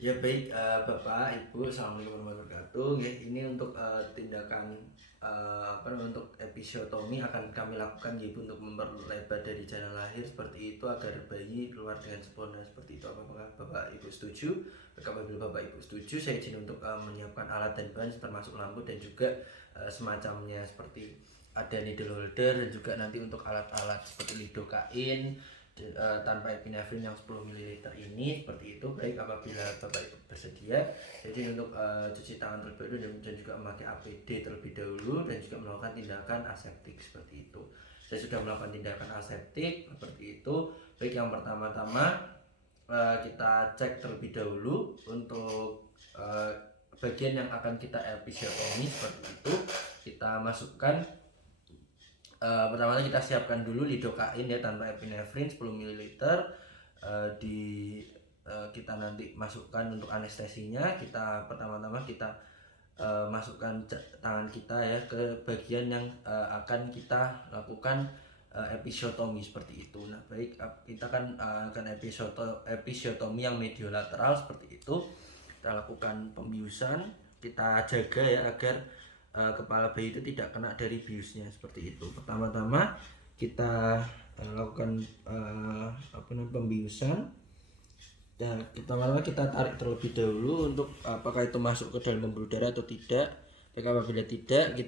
Ya baik, Bapak, Ibu, Assalamualaikum warahmatullahi wabarakatuh. Ya, ini untuk tindakan untuk episiotomi akan kami lakukan yaitu untuk memperlebar dari jalan lahir seperti itu agar bayi keluar dengan sempurna seperti itu. Apakah Bapak Ibu setuju? Apabila Bapak Ibu setuju, saya izin untuk menyiapkan alat dan bahan termasuk lampu dan juga semacamnya seperti ada needle holder dan juga nanti untuk alat-alat seperti lidokain tanpa epinefrin yang 10 ml ini seperti itu. Baik, apabila Bapak Ibu bersedia, jadi untuk cuci tangan terlebih dahulu dan juga memakai APD terlebih dahulu dan juga melakukan tindakan aseptik seperti itu. Saya sudah melakukan tindakan aseptik seperti itu. Baik, yang pertama-tama kita cek terlebih dahulu untuk bagian yang akan kita episiotomi seperti itu. Kita masukkan pertama kita siapkan dulu lidokain ya tanpa epinefrin 10 ml. Di kita nanti masukkan untuk anestesinya. Kita pertama-tama kita masukkan tangan kita ya ke bagian yang akan kita lakukan episiotomi seperti itu. Nah baik, kita kan akan episiotomi yang mediolateral seperti itu. Kita lakukan pembiusan, kita jaga ya agar kepala bayi itu tidak kena dari biusnya seperti itu. Pertama-tama kita lakukan pembiusan. Dan kita tarik terlebih dahulu untuk apakah itu masuk ke dalam pembuluh darah atau tidak. Apabila tidak,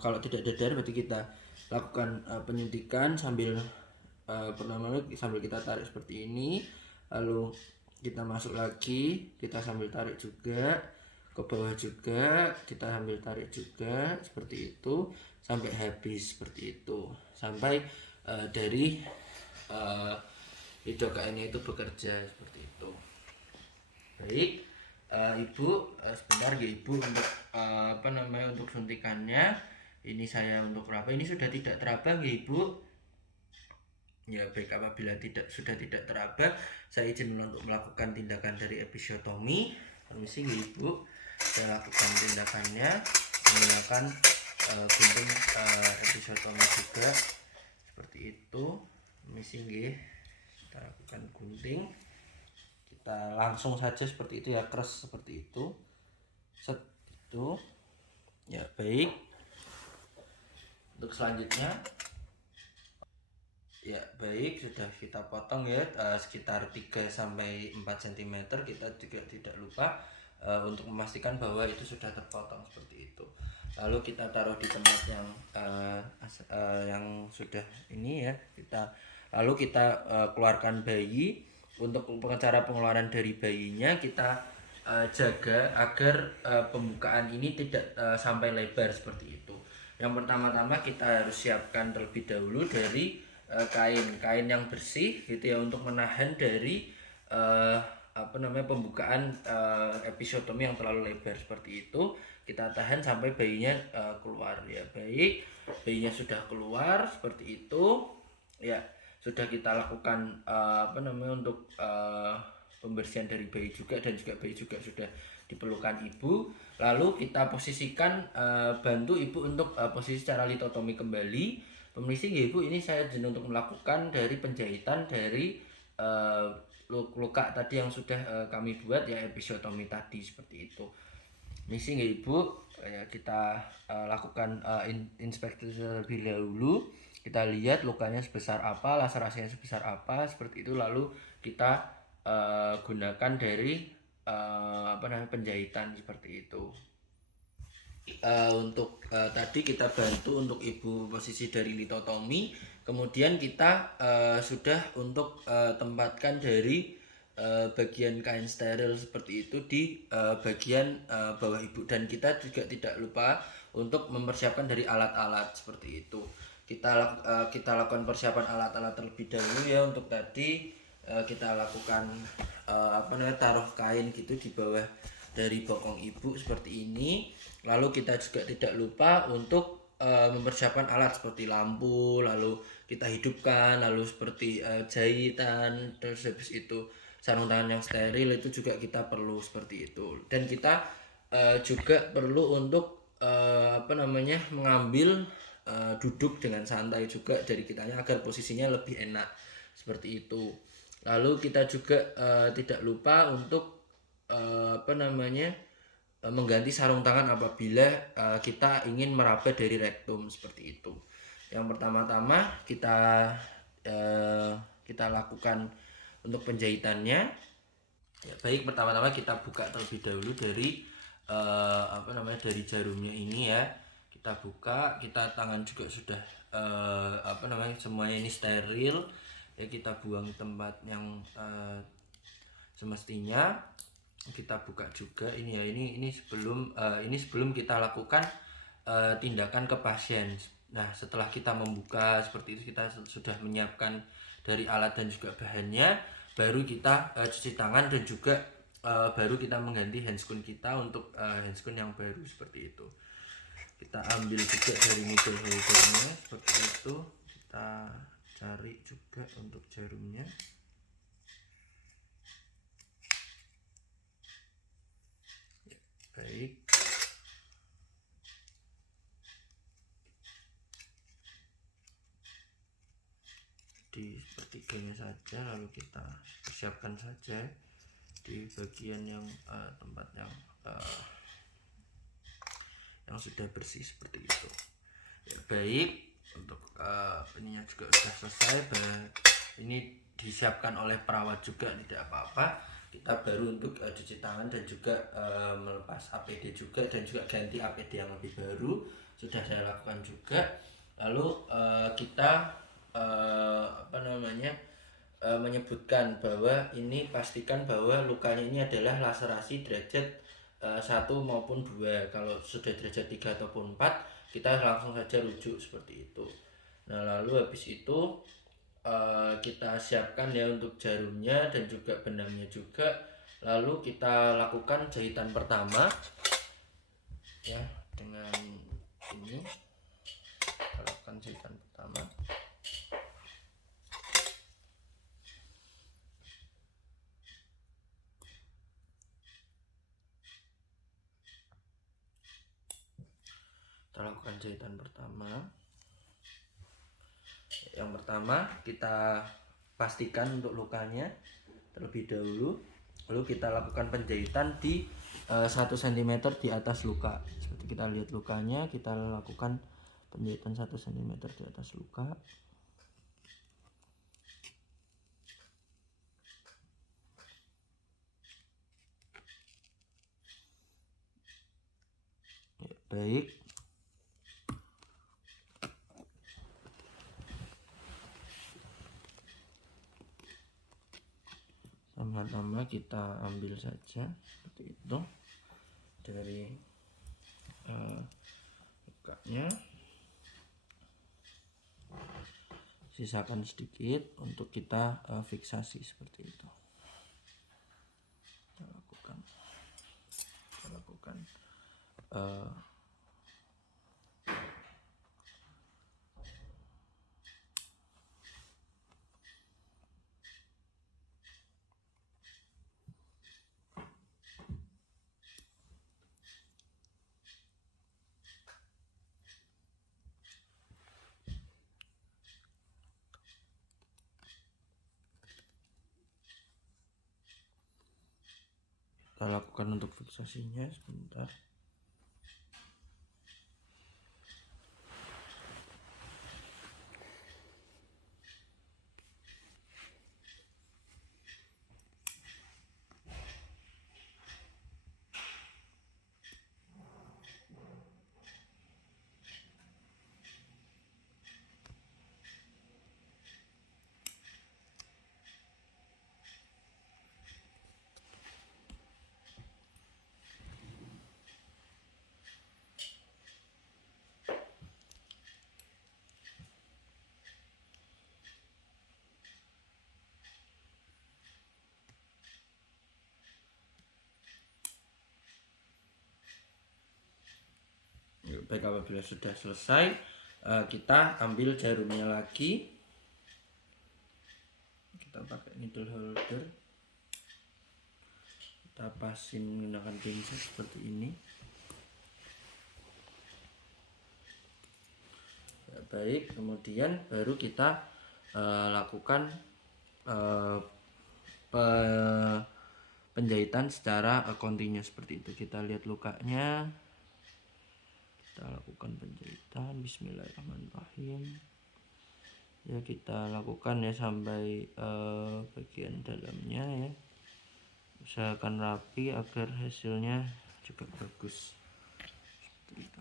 kalau tidak ada darah berarti kita lakukan penyuntikan sambil pertama sambil kita tarik seperti ini, lalu kita masuk lagi, kita sambil tarik juga ke bawah juga, kita sambil tarik juga seperti itu sampai habis seperti itu, sampai dari lidokainnya itu bekerja seperti itu. Baik, Ibu, sebentar ya Ibu untuk untuk suntikannya. Ini saya untuk apa? Ini sudah tidak teraba ya Ibu. Ya baik, apabila sudah tidak teraba, saya izin untuk melakukan tindakan dari episiotomi. Permisi ya Ibu, saya lakukan tindakannya menggunakan gunting episiotomi juga seperti itu. Permisi ya, kita lakukan gunting. Kita langsung saja seperti itu ya, keras seperti itu. Set itu. Ya baik. Untuk selanjutnya, ya baik, sudah kita potong ya sekitar 3 sampai 4 cm. Kita juga tidak lupa untuk memastikan bahwa itu sudah terpotong seperti itu. Lalu kita taruh di tempat yang sudah ini ya. Lalu kita keluarkan bayi. Untuk cara pengeluaran dari bayinya kita jaga agar pembukaan ini tidak sampai lebar seperti itu. Yang pertama-tama kita harus siapkan terlebih dahulu dari kain yang bersih gitu ya, untuk menahan dari pembukaan episiotomi yang terlalu lebar seperti itu. Kita tahan sampai bayinya keluar ya. Baik, bayinya sudah keluar seperti itu ya, sudah kita lakukan untuk pembersihan dari bayi juga, dan juga bayi juga sudah diperlukan ibu. Lalu kita posisikan bantu ibu untuk posisi secara litotomi kembali. Permisi ya Ibu, ini saya izin untuk melakukan dari penjahitan dari luka tadi yang sudah kami buat ya, episiotomi tadi seperti itu. Misi ya Ibu, ya kita lakukan inspeksi terlebih dahulu. Kita lihat lukanya sebesar apa, laserasinya sebesar apa seperti itu. Lalu kita gunakan dari penjahitan seperti itu. Untuk tadi kita bantu untuk ibu posisi dari litotomi, kemudian kita sudah untuk tempatkan dari bagian kain steril seperti itu di bagian bawah ibu, dan kita juga tidak lupa untuk mempersiapkan dari alat-alat seperti itu. Kita lakukan persiapan alat-alat terlebih dahulu ya. Untuk tadi kita lakukan taruh kain gitu di bawah dari bokong ibu seperti ini. Lalu kita juga tidak lupa untuk mempersiapkan alat seperti lampu, lalu kita hidupkan, lalu seperti jahitan, terus habis itu sarung tangan yang steril itu juga kita perlu seperti itu. Dan kita juga perlu untuk mengambil duduk dengan santai juga dari kitanya agar posisinya lebih enak seperti itu. Lalu kita juga tidak lupa untuk apa namanya, mengganti sarung tangan apabila kita ingin meraba dari rektum seperti itu. Yang pertama-tama eh, kita lakukan untuk penjahitannya. Ya, baik, pertama-tama kita buka terlebih dahulu dari apa namanya, dari jarumnya ini ya. Kita buka, kita tangan juga sudah apa namanya, semuanya ini steril. Ya, kita buang tempat yang semestinya. Kita buka juga ini ya, ini sebelum kita lakukan tindakan ke pasien. Nah, setelah kita membuka seperti itu, kita sudah menyiapkan dari alat dan juga bahannya, baru kita cuci tangan dan juga baru kita mengganti handscoon kita untuk handscoon yang baru seperti itu. Kita ambil juga dari needle holdernya seperti itu, kita cari juga untuk jarumnya. Baik, di sepertiganya saja, lalu kita persiapkan saja di bagian yang tempat yang sudah bersih seperti itu. Ya, baik, untuk ininya juga sudah selesai. Ini disiapkan oleh perawat juga, tidak apa-apa. Kita baru untuk cuci tangan dan juga melepas APD juga, dan juga ganti APD yang lebih baru sudah saya lakukan juga. Lalu kita apa namanya, menyebutkan bahwa ini, pastikan bahwa lukanya ini adalah laserasi derajat 1 maupun 2. Kalau sudah derajat 3 ataupun 4, kita langsung saja rujuk seperti itu. Nah, lalu habis itu kita siapkan ya untuk jarumnya dan juga benangnya juga. Lalu kita lakukan jahitan pertama ya, dengan ini kita lakukan jahitan pertama. Kita lakukan jahitan pertama. Yang pertama kita pastikan untuk lukanya terlebih dahulu, lalu kita lakukan penjahitan di 1 cm di atas luka. Seperti kita lihat lukanya, kita lakukan penjahitan 1 cm di atas luka. Ya, baik. Sama-sama kita ambil saja seperti itu dari lukanya. Sisakan sedikit untuk kita fiksasi seperti itu. Kita lakukan kita lakukan untuk fiksasinya sebentar. Baik, apabila sudah selesai, kita ambil jarumnya lagi. Kita pakai needle holder, kita pasin menggunakan pinset seperti ini. Ya, baik, kemudian baru kita lakukan penjahitan secara continuous seperti itu. Kita lihat lukanya, kita lakukan penjahitan. Bismillahirrahmanirrahim. Ya, kita lakukan ya sampai bagian dalamnya ya. Usahakan rapi agar hasilnya juga bagus seperti itu.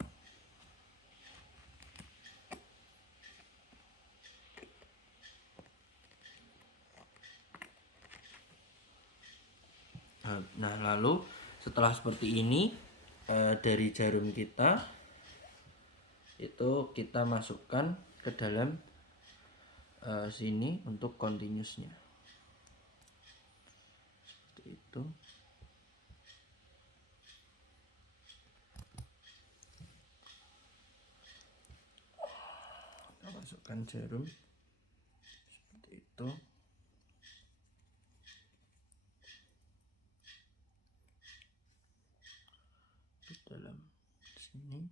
Nah, lalu setelah seperti ini dari jarum kita itu kita masukkan ke dalam sini untuk continuousnya seperti itu. Kita masukkan jarum seperti itu. Di dalam sini.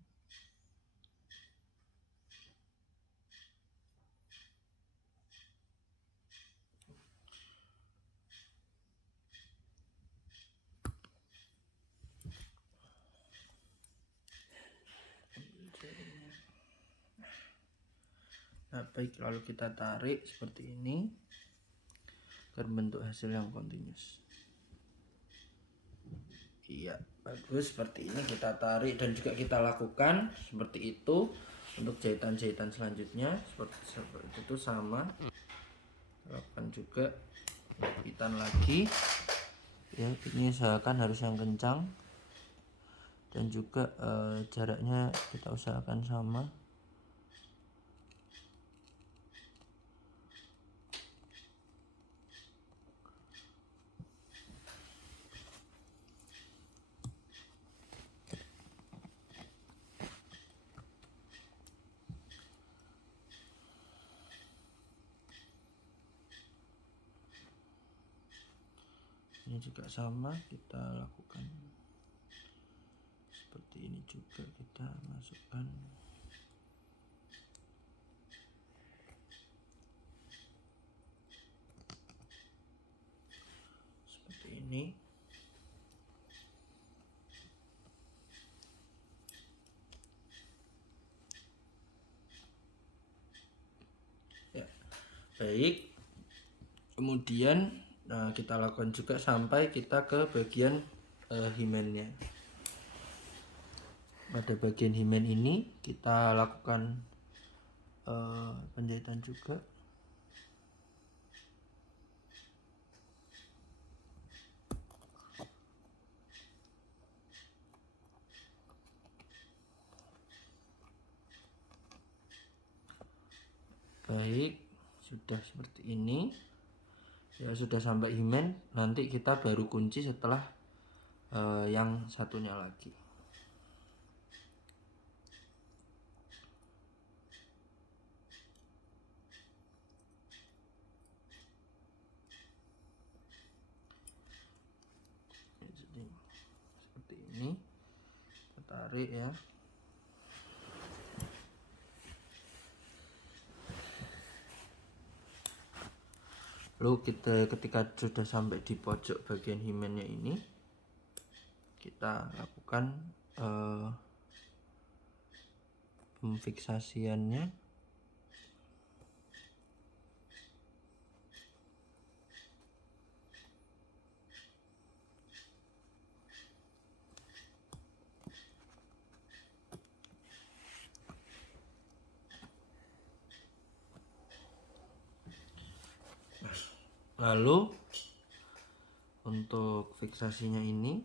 Nah, baik, lalu kita tarik seperti ini agar bentuk hasil yang continuous. Iya, bagus, seperti ini kita tarik dan juga kita lakukan seperti itu untuk jahitan-jahitan selanjutnya seperti itu sama. Lakukan juga jahitan lagi. Ya, ini usahakan harus yang kencang dan juga jaraknya kita usahakan sama. Ini juga sama, kita lakukan seperti ini juga, kita masukkan seperti ini. Ya, baik, kemudian kita lakukan juga sampai kita ke bagian himennya. Pada bagian himen ini kita lakukan penjahitan juga. Baik, sudah seperti ini ya, sudah sampai himen. Nanti kita baru kunci setelah yang satunya lagi. Jadi seperti ini, kita tarik ya. Lalu ketika sudah sampai di pojok bagian himennya ini, kita lakukan pemfiksasiannya. Lalu untuk fiksasinya ini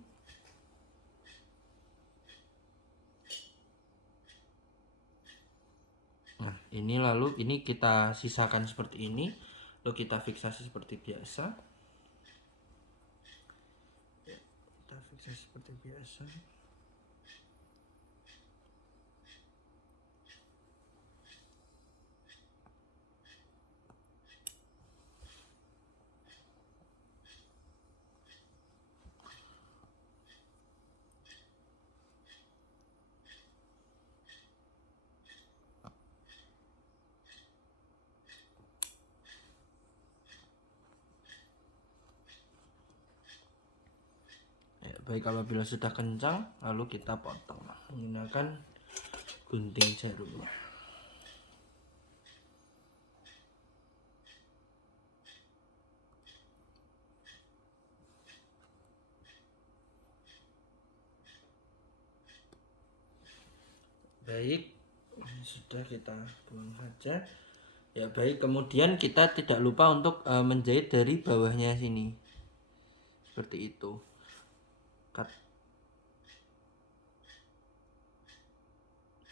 lalu ini kita sisakan seperti ini, lalu kita fiksasi seperti biasa. Kita fiksasi seperti biasa. baik apabila sudah kencang lalu kita potong menggunakan gunting jarumnya. Baik, sudah kita buang saja. Ya baik, kemudian kita tidak lupa untuk menjahit dari bawahnya sini. Seperti itu. Cut.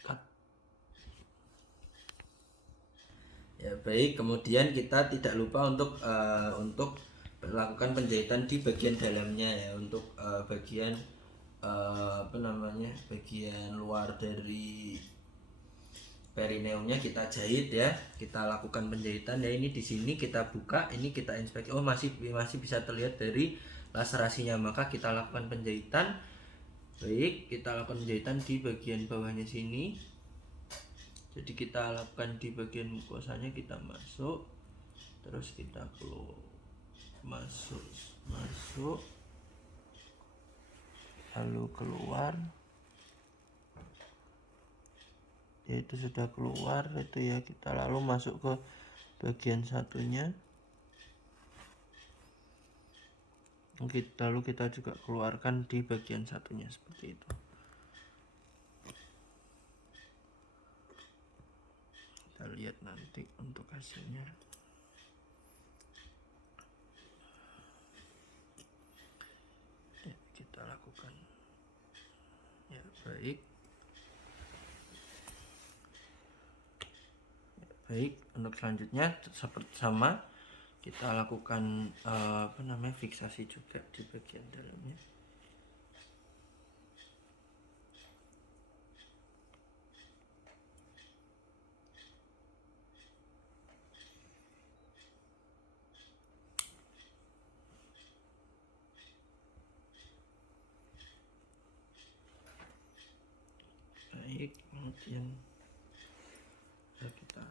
Cut. Ya baik, kemudian kita tidak lupa untuk melakukan penjahitan di bagian dalamnya ya, untuk bagian bagian luar dari perineumnya kita jahit ya. Kita lakukan penjahitan ya. Ini di sini kita buka, ini kita inspeksi. Oh, masih bisa terlihat dari laserasinya, maka kita lakukan penjahitan. Baik, kita lakukan penjahitan di bagian bawahnya sini. Jadi kita lakukan di bagian mukosanya, kita masuk, terus kita keluar, masuk, lalu keluar. Ya, itu sudah keluar itu ya, kita lalu masuk ke bagian satunya. Lalu kita juga keluarkan di bagian satunya seperti itu. Kita lihat nanti untuk hasilnya. Ya, kita lakukan. Ya baik. Baik, untuk selanjutnya seperti sama kita lakukan fiksasi juga di bagian dalamnya. Baik, kemudian ya kita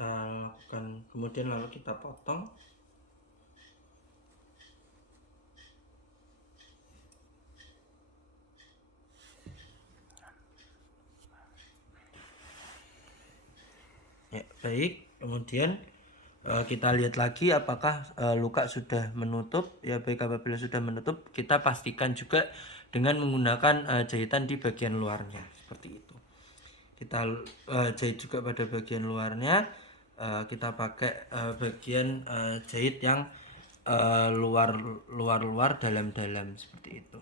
lakukan, kemudian lalu kita potong. Ya baik, kemudian kita lihat lagi apakah luka sudah menutup. Ya baik, apabila sudah menutup kita pastikan juga dengan menggunakan jahitan di bagian luarnya seperti itu. Kita jahit juga pada bagian luarnya. Kita pakai bagian jahit yang luar dalam seperti itu.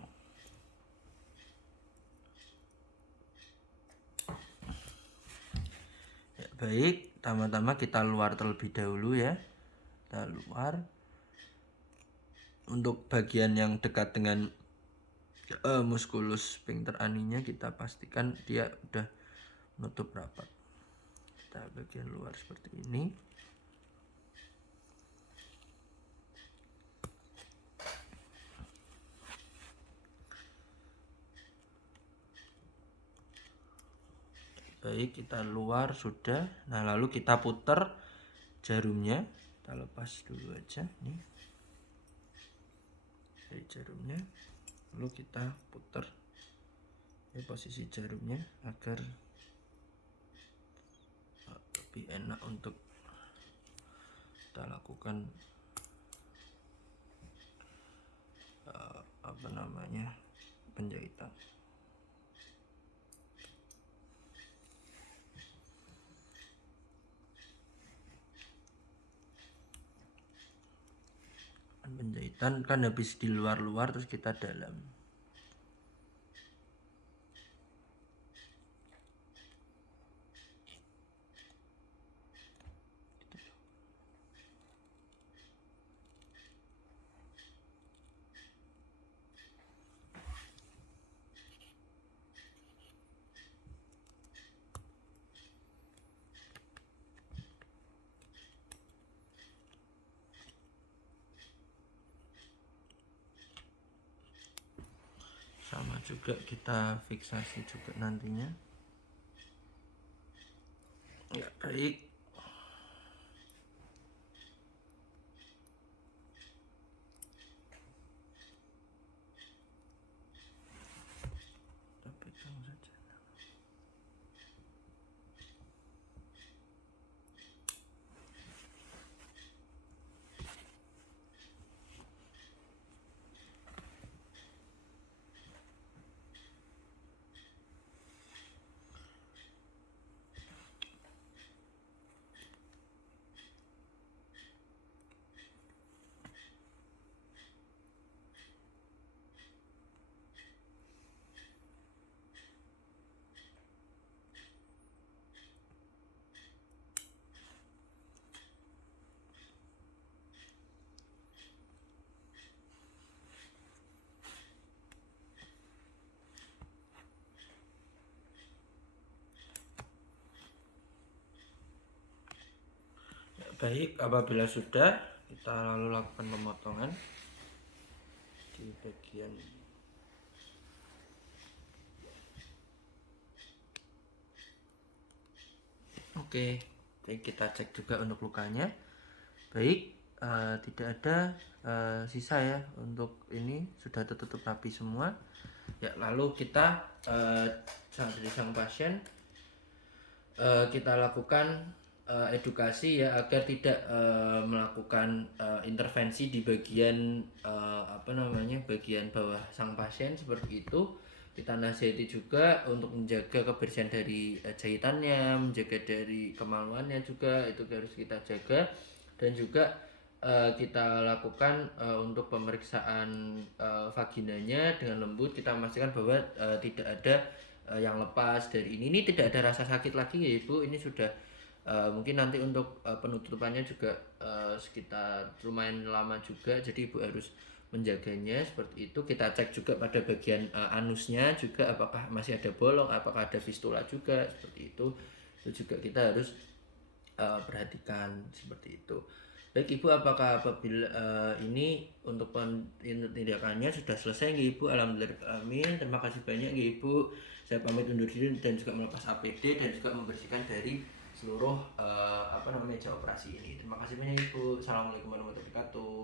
Ya, baik, pertama-tama kita luar terlebih dahulu ya. Kita luar. Untuk bagian yang dekat dengan musculus sphincter aninya kita pastikan dia udah menutup rapat. Kita bagian luar seperti ini. Baik, kita luar sudah. Nah, lalu kita putar jarumnya. Kita lepas dulu aja nih dari jarumnya. Lalu kita putar ya, posisi jarumnya agar lebih enak untuk kita lakukan penjahitan. Penjahitan kan habis di luar terus kita dalam. juga kita fiksasi juga nantinya. Ya, baik. Pegang saja. Baik, apabila sudah, kita lalu lakukan pemotongan di bagian Oke, jadi kita cek juga untuk lukanya. Baik, tidak ada sisa ya untuk ini, sudah tertutup rapi semua. Ya, lalu kita dari sang pasien kita lakukan edukasi ya agar tidak melakukan intervensi di bagian bagian bawah sang pasien seperti itu. Kita nasihati juga untuk menjaga kebersihan dari jahitannya, menjaga dari kemaluannya juga itu harus kita jaga, dan juga kita lakukan untuk pemeriksaan vaginanya dengan lembut. Kita memastikan bahwa tidak ada yang lepas dari ini tidak ada rasa sakit lagi ya Ibu. Ini sudah mungkin nanti untuk penutupannya juga sekitar lumayan lama juga, jadi Ibu harus menjaganya seperti itu. Kita cek juga pada bagian anusnya juga apakah masih ada bolong, apakah ada fistula juga seperti itu juga kita harus perhatikan seperti itu. Baik Ibu, apakah apabila ini untuk tindakannya sudah selesai nggih Ibu? Alhamdulillah, amin. Terima kasih banyak nggih Ibu. Saya pamit undur diri dan juga melepas APD dan juga membersihkan dari seluruh meja operasi ini. Terima kasih banyak Ibu. Assalamualaikum warahmatullahi wabarakatuh.